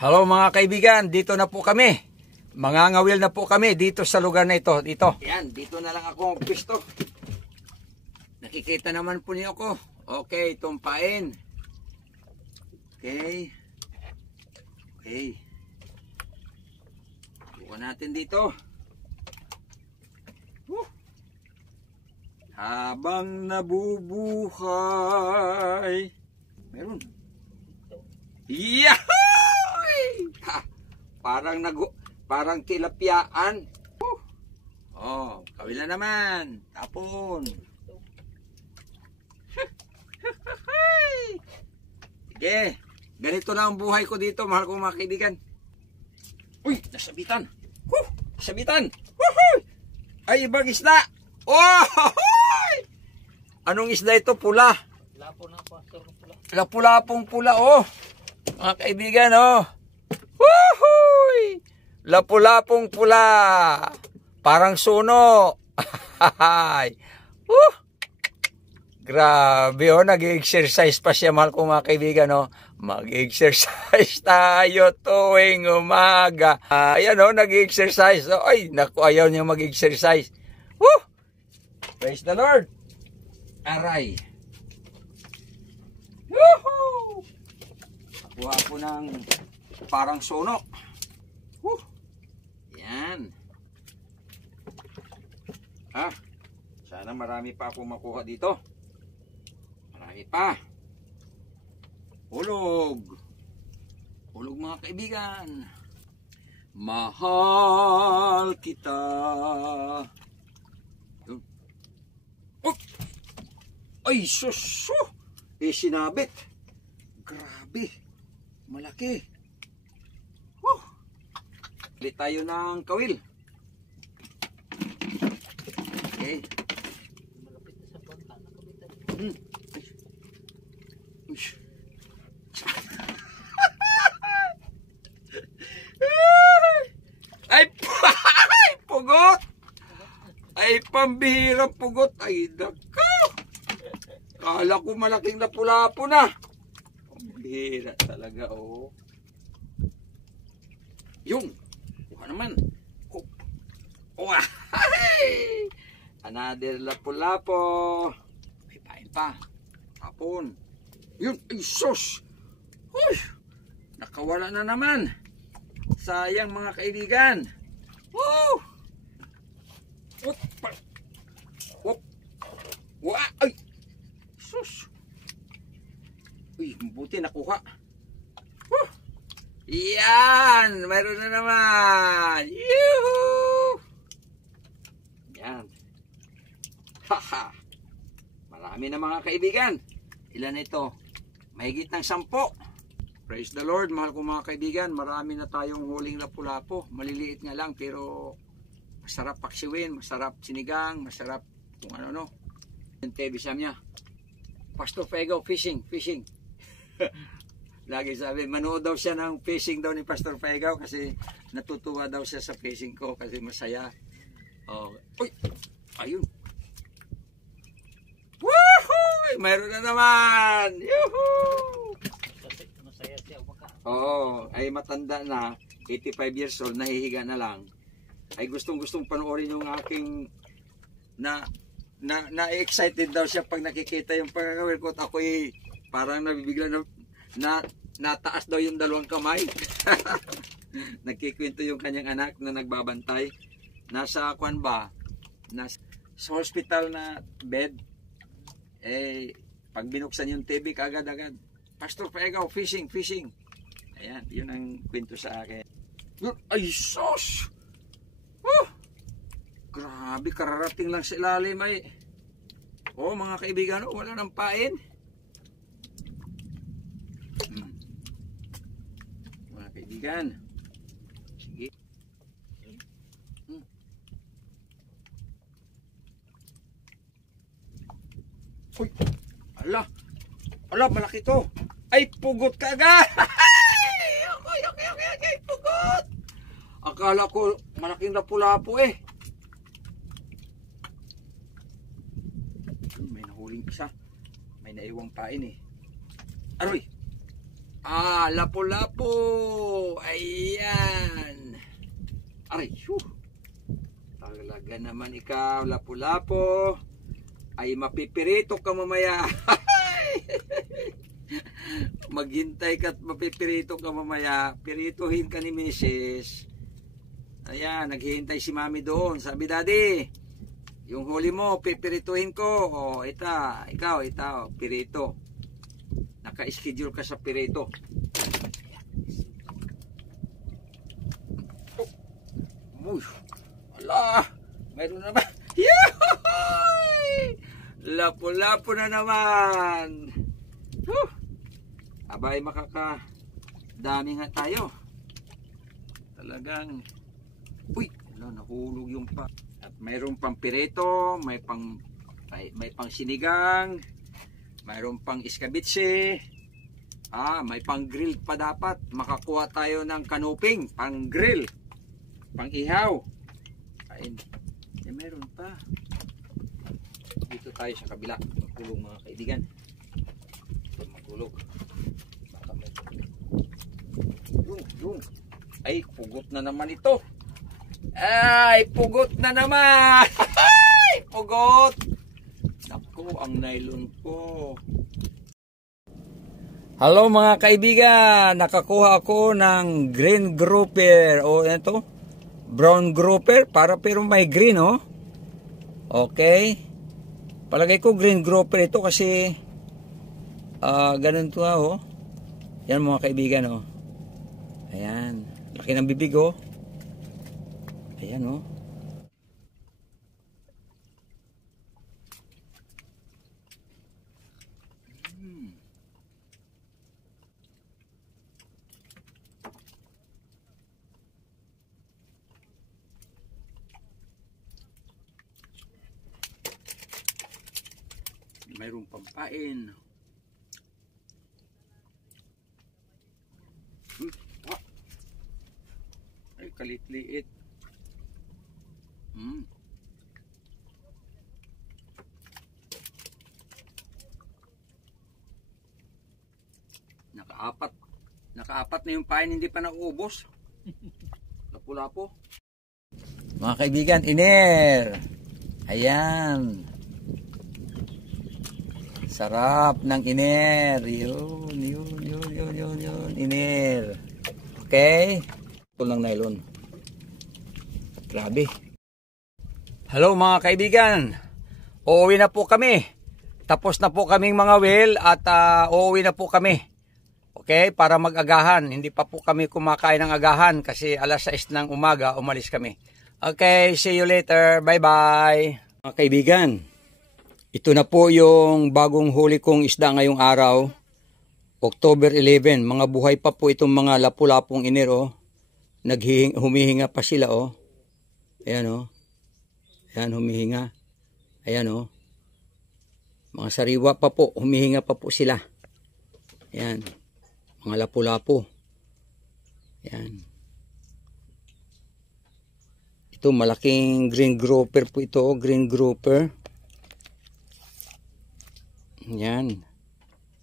Hello mga kaibigan, dito na po kami. Mangangawil na po kami dito sa lugar na ito. Dito. Yan, dito na lang ako pisto. Nakikita naman po niyo ako. Okay, tumpain. Okay. Okay. Bukan natin dito. Habang nabubuhay. Meron. Yahoo! Ha, parang tilapyaan. Oh, kabila naman. Tapon. Sige. Ganito na ang buhay ko dito, mahal kong mga kaibigan. Uy, nasabitan. Nasabitan. Ay, ibang isda. Oh! Anong isda ito? Pula. Lapu-lapong pula, oh. Mga kaibigan, oh. Woohoo! Lapu-lapong pula. Parang suno. Grabe, oh. Nag-exercise pa siya, mahal ko mga kaibigan, oh. Mag-exercise tayo tuwing umaga. Ayan, oh. Nag-exercise. Oh, ay, naku, ayaw niya mag-exercise. Woo! Praise the Lord. Aray. Woohoo! Nakuha po ng parang suno. Woo! Yan. Sana marami pa akong makuha dito. Marami pa. Hulog. Hulog mga kaibigan. Mahal kita. Oh! Ay, sus! Sinabit. Grabe. Malaki. Ulit tayo ng kawil. Okay. Malapit na sa bangka na kabitan. Ay, pugot! Ay, pambihirang pugot. Ay, dako! Kala ko malaking lapu-lapu na. Pambihira talaga, oh. Yung, buka naman. Oh, another lapu-lapu. May pain pa. Hapon. Yun, ay, sus! Uy! Nakawala na naman. Sayang mga kaibigan. Woo! Ay! Sus! Uy, mabuti nakuha. Yan! Mayroon na naman! Yuhuu! Yan. Haha! Marami na mga kaibigan. Ilan ito? Mahigit ng 10. Praise the Lord, mahal ko mga kaibigan. Marami na tayong huling lapu-lapu. Maliliit nga lang pero masarap paksiwin, masarap sinigang, masarap kung ano-ano. Yung tebisam niya. Pastor Fegaw, fishing. Lagi sabi, manood daw siya ng fishing daw ni Pastor Fegaw kasi natutuwa daw siya sa fishing ko kasi masaya. Oh. Uy! Ayun. Woohoo! Mayroon na naman! Yuhuu! Masaya siya umaka. Oo, ay matanda na, 85 years old, nahihiga na lang. Ay gustong-gustong panoorin yung aking na-excited daw siya pag nakikita yung pagkakawil ko. At ako'y parang nabibigla na nataas daw yung dalawang kamay. Nagkikwento yung kanyang anak na nagbabantay. Nasa kwan ba? Sa hospital na bed. Eh, pag binuksan yung TV, agad-agad. Pastor Fegaw, fishing. Ayan, yun ang kwento sa akin. Ay, sus! Grabe, kararating lang sa ilalim ay. Oh, mga kaibigan, wala nang pain. Mga kaibigan. Sige. Uy, ala, malaki to. Ay, pugot ka agad. Okay, pugot. Akala ko malaking lapu-lapu eh. May nahuling isa. May naiwang pain eh. Aroy! Lapu-lapu. Ayan. Aray, talaga naman ikaw, lapu-lapu. Ay mapipirito ka mamaya. Maghintay ka at mapipirito ka mamaya. Pirituhin ka ni Mrs. Ayan, naghihintay si Mami doon. Sabi, Daddy, yung huli mo, pipirituhin ko. O, ikaw, pirito. Naka-schedule ka sa pirito. Uy, ala, mayroon na ba? Yay! Lapu-lapu na naman. Abay, makakadami nga tayo. Talagang, uy, nahulog yung pa. At mayroon pang pirito, may pang sinigang, mayroon pang iskabitse, may pang grill pa dapat. Makakuha tayo ng kanuping, pang grill, pang ihaw. Kain. Mayroon pa. Dito tayo sa kabila. Magulong mga kaibigan. Ito magulog. Baka may... Yung. Ay, pugot na naman ito. Ay, pugot na naman. Ay, pugot. Naku, ang nylon ko. Hello mga kaibigan. Nakakuha ako ng green grouper. O, ito. Brown grouper. Pero may green, oh. Okay. Palagay ko green grouper ito kasi ganun to, oh. Yan mga kaibigan, oh. Ayan. Laki ng bibig, oh. Ayan, oh. Mayroong pampain. Ay, kalit-liit. Nakaapat na yung pain, hindi pa nauubos. Lapu-lapu. Mga kaibigan, iner. Ayan. Sarap ng iner. Yun. Iner. Okay. Ito lang nylon. Grabe. Hello mga kaibigan. Uuwi na po kami. Tapos na po kaming mga well at uuwi na po kami. Okay, para mag-agahan. Hindi pa po kami kumakain ng agahan kasi alas 6 ng umaga umalis kami. Okay, see you later. Bye-bye. Mga kaibigan, ito na po yung bagong huli kong isda ngayong araw. October 11. Mga buhay pa po itong mga lapu-lapong iner, oh. Humihinga pa sila, oh. Ayan, oh. Ayan, humihinga. Ayan, oh. Mga sariwa pa po. Humihinga pa po sila. Ayan. Mga lapu-lapo. Ayan. Ito, malaking green grouper po ito. Green grouper. Ayan.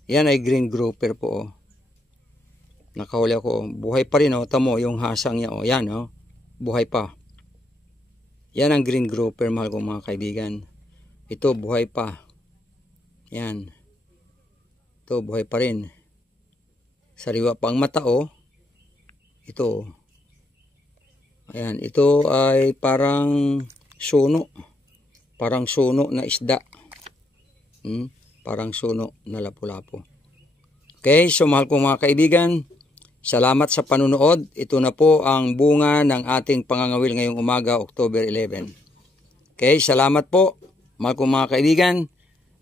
Yan ay green grouper po. Oh. Nakahuli ako. Buhay pa rin. Oh. Tamo yung hasang niya. Oh. Yan. Oh. Buhay pa. Yan ang green grouper, mahal kong mga kaibigan. Ito, buhay pa. Yan. Ito, buhay pa rin. Sariwa pang mata, oh. Ito. Ayan. Ito ay parang suno. Parang suno na isda. Parang suno na lapu-lapu. Okay, so mahal kong mga kaibigan, salamat sa panunood. Ito na po ang bunga ng ating pangangawil ngayong umaga, October 11. Okay, salamat po, mahal kong mga kaibigan.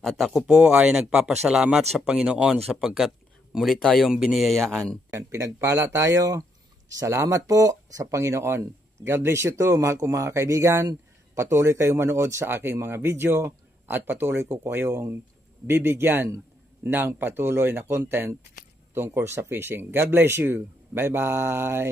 At ako po ay nagpapasalamat sa Panginoon sapagkat muli tayong biniyayaan. Pinagpala tayo. Salamat po sa Panginoon. God bless you too, mahal kong mga kaibigan. Patuloy kayong manood sa aking mga video at patuloy ko kayong bibigyan ng patuloy na content tungkol sa fishing. God bless you. Bye-bye.